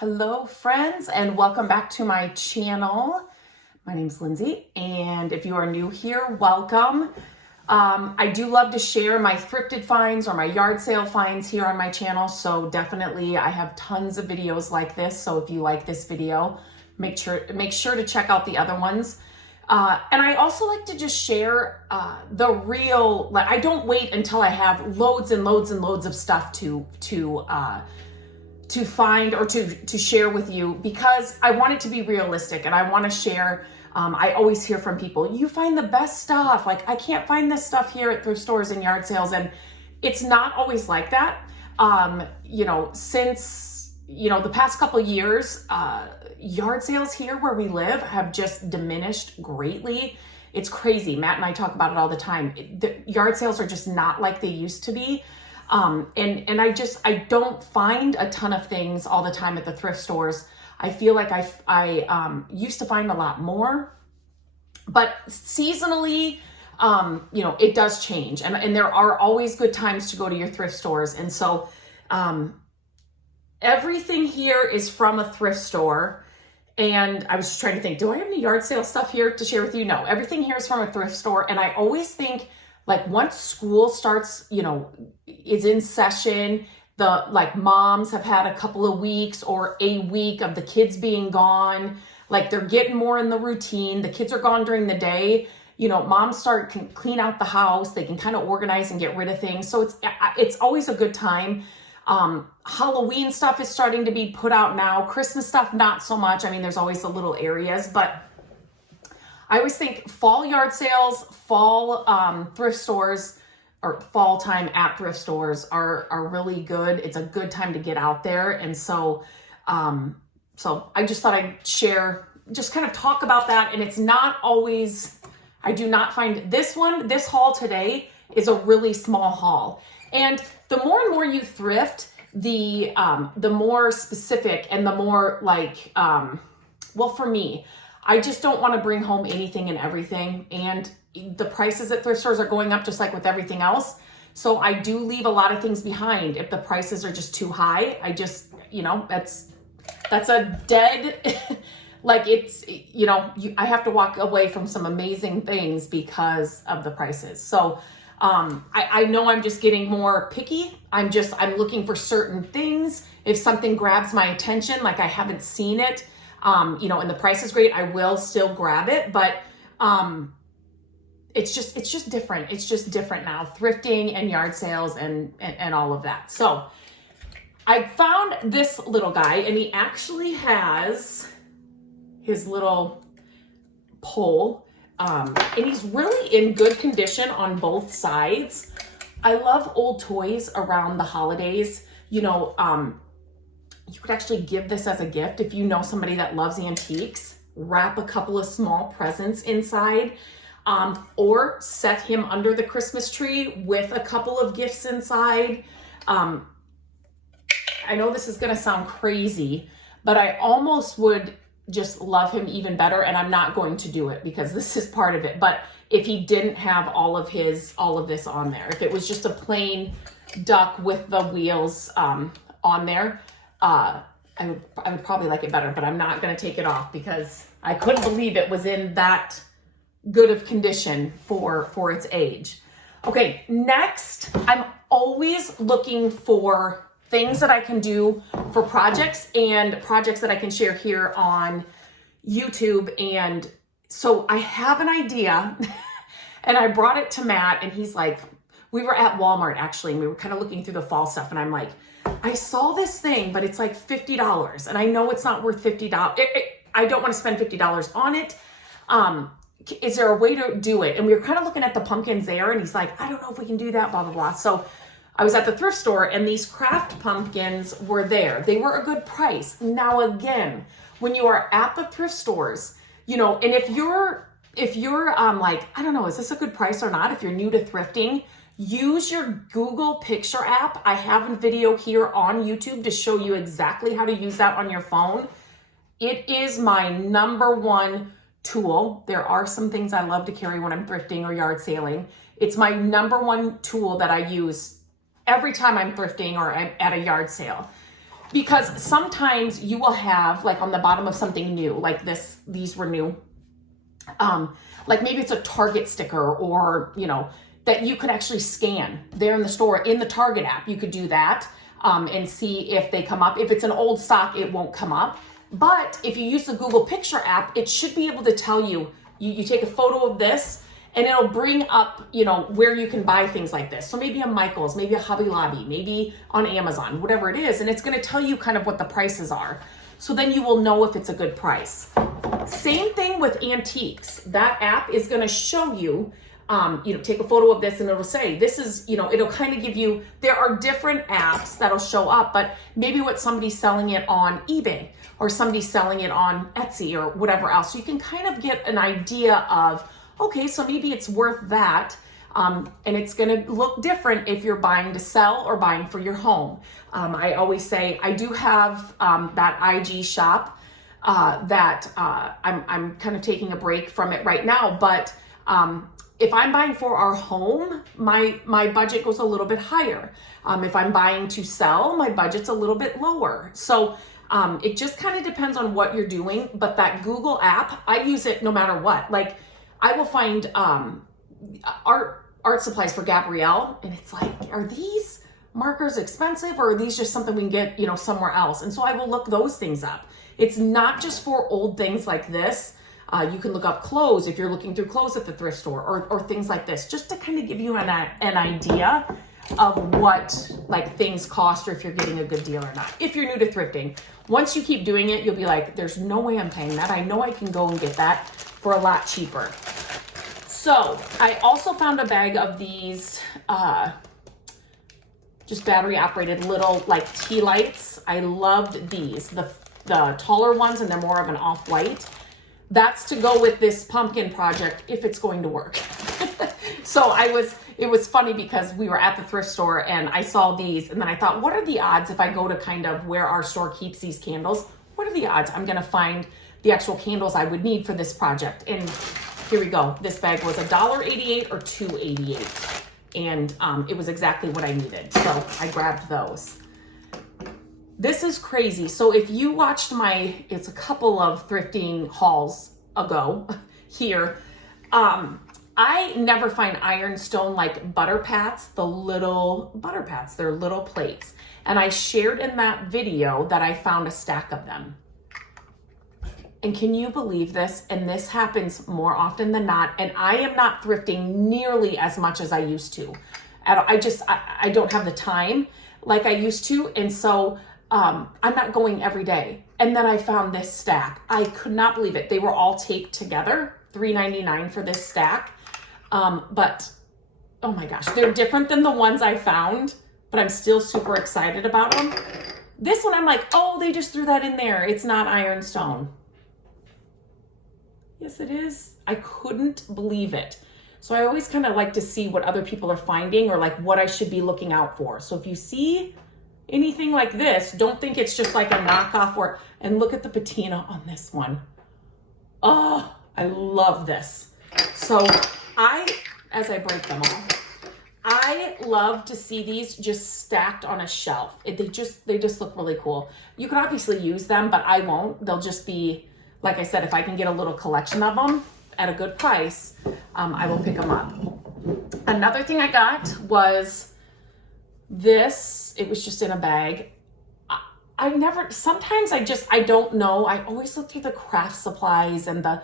Hello friends, and welcome back to my channel. My name's Lindsay, and if you are new here, welcome. I do love to share my thrifted finds or my yard sale finds here on my channel, so definitely I have tons of videos like this. So if you like this video, make sure to check out the other ones. And I also like to just share the real, I don't wait until I have loads and loads and loads of stuff to find or to share with you, because I want it to be realistic and I want to share. I always hear from people, you find the best stuff. Like, I can't find this stuff here at thrift stores and yard sales. And it's not always like that. Since, the past couple years, yard sales here where we live have just diminished greatly. It's crazy. Matt and I talk about it all the time. The yard sales are just not like they used to be. And I don't find a ton of things all the time at the thrift stores. I feel like I used to find a lot more, but seasonally, it does change, and there are always good times to go to your thrift stores. And so, everything here is from a thrift store. And I was just trying to think, do I have any yard sale stuff here to share with you? No, everything here is from a thrift store. And I always think, like, once school starts, is in session, moms have had a couple of weeks or a week of the kids being gone, like they're getting more in the routine. The kids are gone during the day. Moms can clean out the house. They can kind of organize and get rid of things. So it's always a good time. Halloween stuff is starting to be put out now. Christmas stuff, not so much. I mean, there's always the little areas, but I always think fall yard sales, fall thrift stores, or fall time at thrift stores are really good. It's a good time to get out there. And so I just thought I'd share, just kind of talk about that. And it's not always, I do not find this haul today is a really small haul. And the more and more you thrift, the more specific and the more for me, I just don't want to bring home anything and everything. And the prices at thrift stores are going up just like with everything else. So I do leave a lot of things behind. If the prices are just too high, I just, that's a dead, I have to walk away from some amazing things because of the prices. So I know I'm just getting more picky. I'm looking for certain things. If something grabs my attention, like I haven't seen it, and the price is great, I will still grab it, but it's just different. It's just different now, thrifting and yard sales and all of that. So I found this little guy, and he actually has his little pole, and he's really in good condition on both sides. I love old toys around the holidays. You could actually give this as a gift if you know somebody that loves antiques. Wrap a couple of small presents inside, or set him under the Christmas tree with a couple of gifts inside. I know this is going to sound crazy, but I almost would just love him even better, and I'm not going to do it because this is part of it. But if he didn't have all of this on there, if it was just a plain duck with the wheels on there, I would probably like it better, but I'm not going to take it off because I couldn't believe it was in that good of condition for its age. Okay, next, I'm always looking for things that I can do for projects and projects that I can share here on YouTube. And so I have an idea and I brought it to Matt, and he's like, we were at Walmart actually, and we were kind of looking through the fall stuff, and I'm like, I saw this thing, but it's like $50, and I know it's not worth $50. I don't want to spend $50 on it. Is there a way to do it? And we were kind of looking at the pumpkins there, and he's like, I don't know if we can do that, blah, blah, blah. So I was at the thrift store, and these craft pumpkins were there. They were a good price. Now, again, when you are at the thrift stores, and if you're like, I don't know, is this a good price or not? If you're new to thrifting, use your Google Picture app. I have a video here on YouTube to show you exactly how to use that on your phone. It is my number one tool. There are some things I love to carry when I'm thrifting or yard sailing. It's my number one tool that I use every time I'm thrifting or I'm at a yard sale. because sometimes you will have like on the bottom of something new, like these were new. Like maybe it's a Target sticker or, you know, that you could actually scan there in the store, in the Target app. You could do that and see if they come up. If it's an old stock, it won't come up. But if you use the Google Picture app, it should be able to tell you, you take a photo of this and it'll bring up, you know, where you can buy things like this. So maybe a Michael's, maybe a Hobby Lobby, maybe on Amazon, whatever it is. And it's going to tell you kind of what the prices are. So then you will know if it's a good price. Same thing with antiques. That app is going to show you, you know, take a photo of this and it'll say, this is, you know, it'll kind of give you, there are different apps that'll show up, but maybe what somebody's selling it on eBay or somebody's selling it on Etsy or whatever else. So you can kind of get an idea of, okay, so maybe it's worth that. And it's going to look different if you're buying to sell or buying for your home. I always say I do have that IG shop that I'm kind of taking a break from it right now. But if I'm buying for our home, my budget goes a little bit higher. If I'm buying to sell, my budget's a little bit lower. So it just kind of depends on what you're doing. But that Google app, I use it no matter what. Like I will find art supplies for Gabrielle, and it's like, are these markers expensive or are these just something we can get, you know, somewhere else? And so I will look those things up. It's not just for old things like this. You can look up clothes if you're looking through clothes at the thrift store or things like this, just to kind of give you an idea of what like things cost or if you're getting a good deal or not. If you're new to thrifting, once you keep doing it, you'll be like, there's no way I'm paying that. I know I can go and get that for a lot cheaper. So I also found a bag of these just battery operated little like tea lights. I loved these, the taller ones, and they're more of an off-white. That's to go with this pumpkin project if it's going to work. So it was funny because we were at the thrift store and I saw these and then I thought, what are the odds if I go to kind of where our store keeps these candles? What are the odds I'm gonna find the actual candles I would need for this project? And here we go. This bag was $1.88 or $2.88. And it was exactly what I needed. So I grabbed those. This is crazy. So if you watched it's a couple of thrifting hauls ago here, I never find ironstone like butter pats, the little butter pats, they're little plates. And I shared in that video that I found a stack of them. And can you believe this? And this happens more often than not. And I am not thrifting nearly as much as I used to. I don't have the time like I used to. And so I'm not going every day. And then I found this stack. I could not believe it. They were all taped together, $3.99 for this stack. But oh my gosh, they're different than the ones I found, but I'm still super excited about them. This one, I'm like, oh, they just threw that in there. It's not ironstone. Yes, it is. I couldn't believe it. So I always kind of like to see what other people are finding or like what I should be looking out for. So if you see anything like this, don't think it's just like a knockoff and look at the patina on this one. Oh, I love this. So as I break them all, I love to see these just stacked on a shelf. They just look really cool. You could obviously use them, but I won't. They'll just be, like I said, if I can get a little collection of them at a good price, I will pick them up. Another thing I got was this. It was just in a bag. Sometimes I don't know. I always look through the craft supplies and the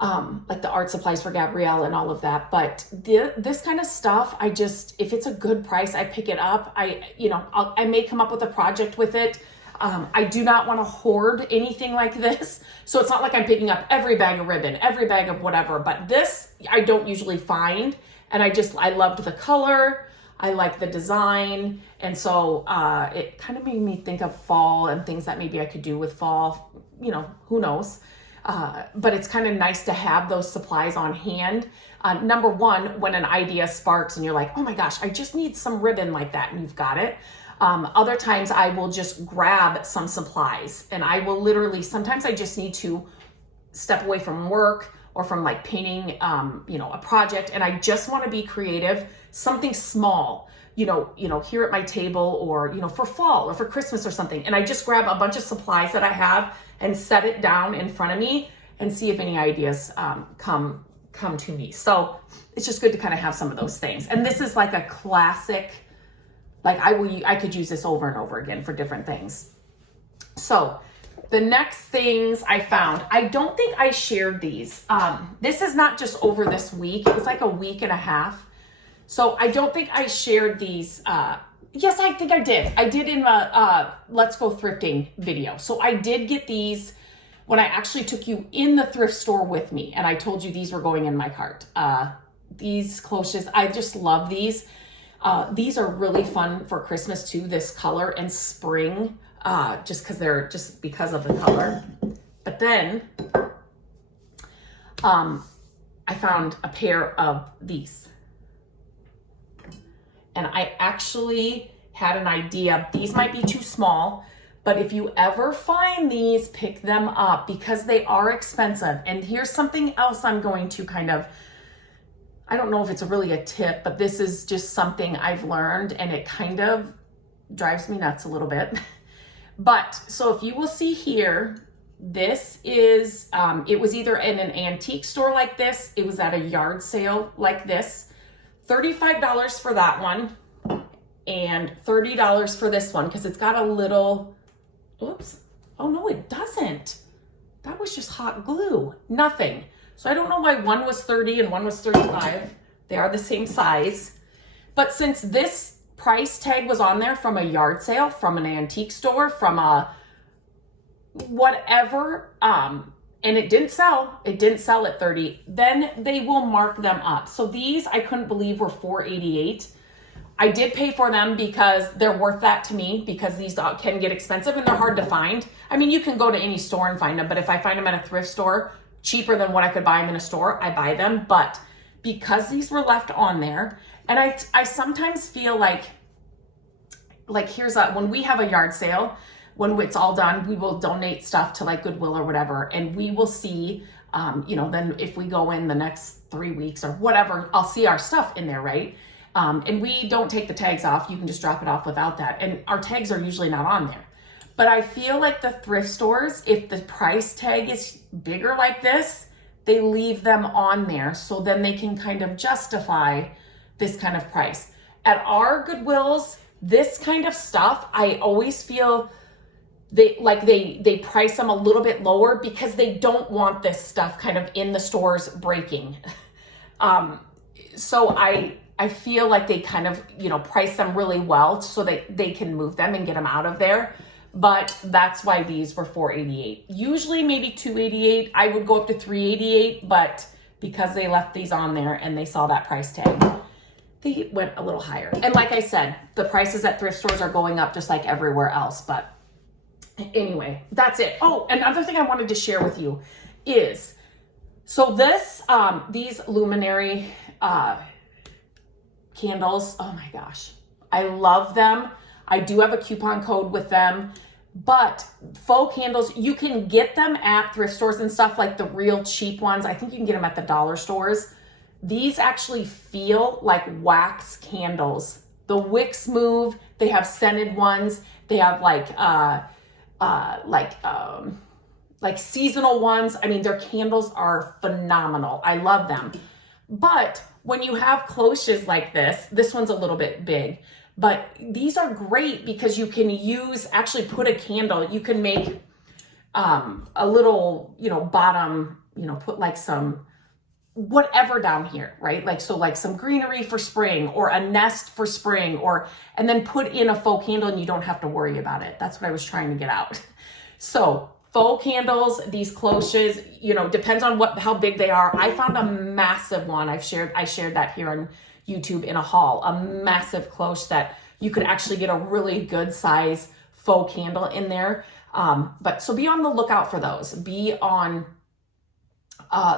like the art supplies for Gabrielle and all of that. But this kind of stuff, if it's a good price, I pick it up. I may come up with a project with it. I do not want to hoard anything like this. So it's not like I'm picking up every bag of ribbon, every bag of whatever, but this I don't usually find. And I loved the color. I like the design. And so it kind of made me think of fall and things that maybe I could do with fall, who knows? But it's kind of nice to have those supplies on hand. Number one, when an idea sparks and you're like, oh my gosh, I just need some ribbon like that, and you've got it. Other times I will just grab some supplies and I will sometimes I just need to step away from work or from like painting, a project, and I just want to be creative, something small here at my table, or, for fall or for Christmas or something. And I just grab a bunch of supplies that I have and set it down in front of me and see if any ideas come to me. So it's just good to kind of have some of those things. And this is like a classic, like I could use this over and over again for different things. So the next things I found, I don't think I shared these. This is not just over this week. It was like a week and a half. So I don't think I shared these. Yes, I think I did. I did in a Let's Go Thrifting video. So I did get these when I actually took you in the thrift store with me, and I told you these were going in my cart. These cloches, I just love these. These are really fun for Christmas too, this color, and spring, just because of the color. But then I found a pair of these. And I actually had an idea. These might be too small, but if you ever find these, pick them up because they are expensive. And here's something else I'm going to I don't know if it's really a tip, but this is just something I've learned, and it kind of drives me nuts a little bit. But so if you will see here, this is, it was either in an antique store like this, it was at a yard sale like this. $35 for that one and $30 for this one because it's got a little, oops, oh no, it doesn't. That was just hot glue, nothing. So I don't know why one was 30 and one was 35. They are the same size. But since this price tag was on there from a yard sale, from an antique store, from a whatever, and it didn't sell at 30, then they will mark them up. So these, I couldn't believe, were $4.88. I did pay for them because they're worth that to me, because these can get expensive and they're hard to find. I mean, you can go to any store and find them, but if I find them at a thrift store cheaper than what I could buy them in a store, I buy them. But because these were left on there, and I sometimes feel like here's when we have a yard sale, when it's all done, we will donate stuff to like Goodwill or whatever. And we will see, then if we go in the next 3 weeks or whatever, I'll see our stuff in there, right? And we don't take the tags off. You can just drop it off without that. And our tags are usually not on there. But I feel like the thrift stores, if the price tag is bigger like this, they leave them on there. So then they can kind of justify this kind of price. At our Goodwills, this kind of stuff, I always feel they price them a little bit lower because they don't want this stuff kind of in the stores breaking. So I feel like they kind of, price them really well so that they can move them and get them out of there. But that's why these were $4.88. Usually maybe $2.88. I would go up to $3.88, but because they left these on there and they saw that price tag, they went a little higher. And like I said, the prices at thrift stores are going up just like everywhere else. But anyway, that's it. Oh, another thing I wanted to share with you is, so these luminary candles, oh my gosh, I love them. I do have a coupon code with them, but faux candles, you can get them at thrift stores and stuff, like the real cheap ones. I think you can get them at the dollar stores. These actually feel like wax candles. The wicks move. They have scented ones. They have like seasonal ones. I mean, their candles are phenomenal. I love them. But when you have cloches like this one's a little bit big, but these are great because you can actually put a candle. You can make a little, bottom, put like some whatever down here, right? Like some greenery for spring, or a nest for spring, and then put in a faux candle and you don't have to worry about it. That's what I was trying to get out. So faux candles, these cloches, depends on how big they are. I found a massive one. I shared that here on YouTube in a haul, a massive cloche that you could actually get a really good size faux candle in there. But so be on the lookout for those. Be on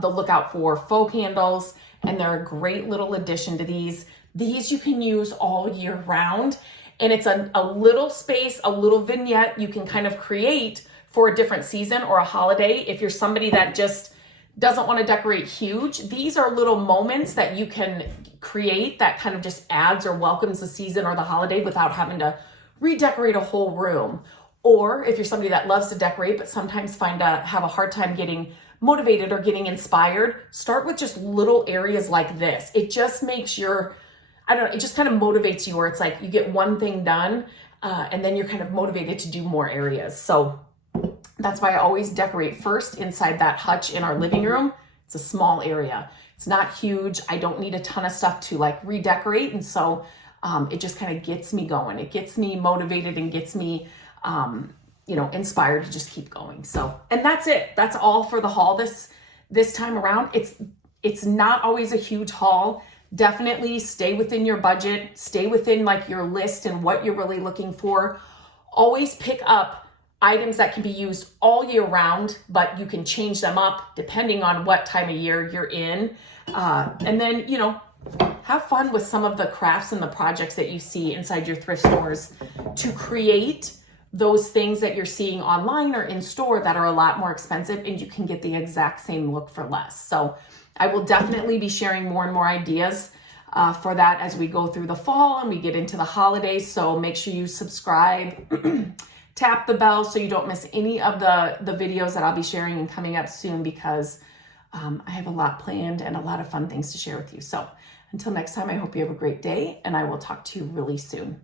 the lookout for faux candles, and they're a great little addition to these. These you can use all year round, and it's a little space, a little vignette you can kind of create for a different season or a holiday. If you're somebody that just doesn't want to decorate huge, these are little moments that you can create that kind of just adds or welcomes the season or the holiday without having to redecorate a whole room. Or if you're somebody that loves to decorate but sometimes have a hard time getting motivated or getting inspired, start with just little areas like this. It just makes it just kind of motivates you, where it's like you get one thing done and then you're kind of motivated to do more areas. So that's why I always decorate first inside that hutch in our living room. It's a small area. It's not huge. I don't need a ton of stuff to like redecorate. And so it just kind of gets me going. It gets me motivated and gets me, inspired to just keep going. So, and that's it. That's all for the haul this time around. It's not always a huge haul. Definitely stay within your budget, stay within like your list and what you're really looking for. Always pick up items that can be used all year round, but you can change them up depending on what time of year you're in. And then, have fun with some of the crafts and the projects that you see inside your thrift stores to create those things that you're seeing online or in store that are a lot more expensive, and you can get the exact same look for less. So I will definitely be sharing more and more ideas for that as we go through the fall and we get into the holidays. So make sure you subscribe, tap the bell so you don't miss any of the videos that I'll be sharing and coming up soon, because I have a lot planned and a lot of fun things to share with you. So until next time, I hope you have a great day, and I will talk to you really soon.